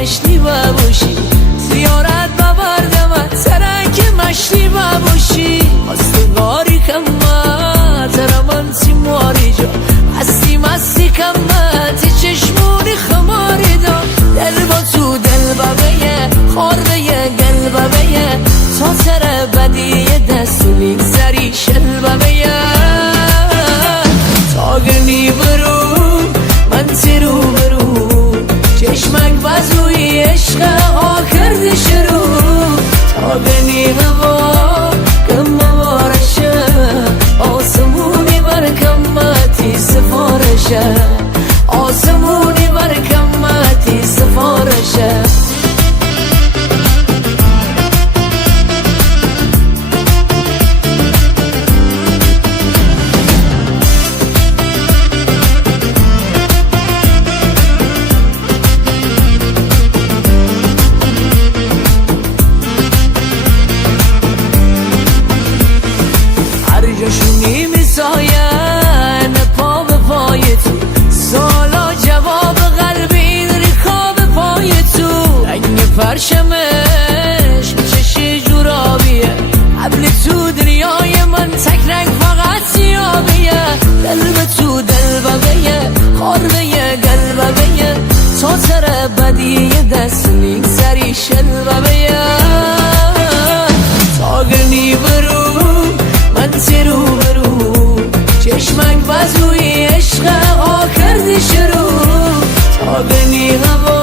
گشتی و باشی زیارت ببردم سرک مشتی و باشی خواستگاری کمت ترمن سیماری جا مستی مستی کمت چشمونی خماری دا دل با تو دل ببیه خورده گل ببیه تا سر بدی دست میگذری شل ببیه تا گنی برو من تیرو برو چشمک بزوی عشق ها کردی شروع تا گنی هوا کم بارشه آسمونی بر کمتی سفارشه آسمونی بر کمتی سفارشه جاشونی میساین پا به پای تو سالا جواب قلبی ریخا به پای تو رنگ پرشمش چشی جورابیه قبل تو دنیای من تک رنگ فقط سیابیه دل به تو دل ببیه خاربیه گل ببیه تا سر بدی دست میگذری شل ببیه تا گرنی برو من تیرو برو چشمک بزوی عشق ها کردی شروع تا بینی هوا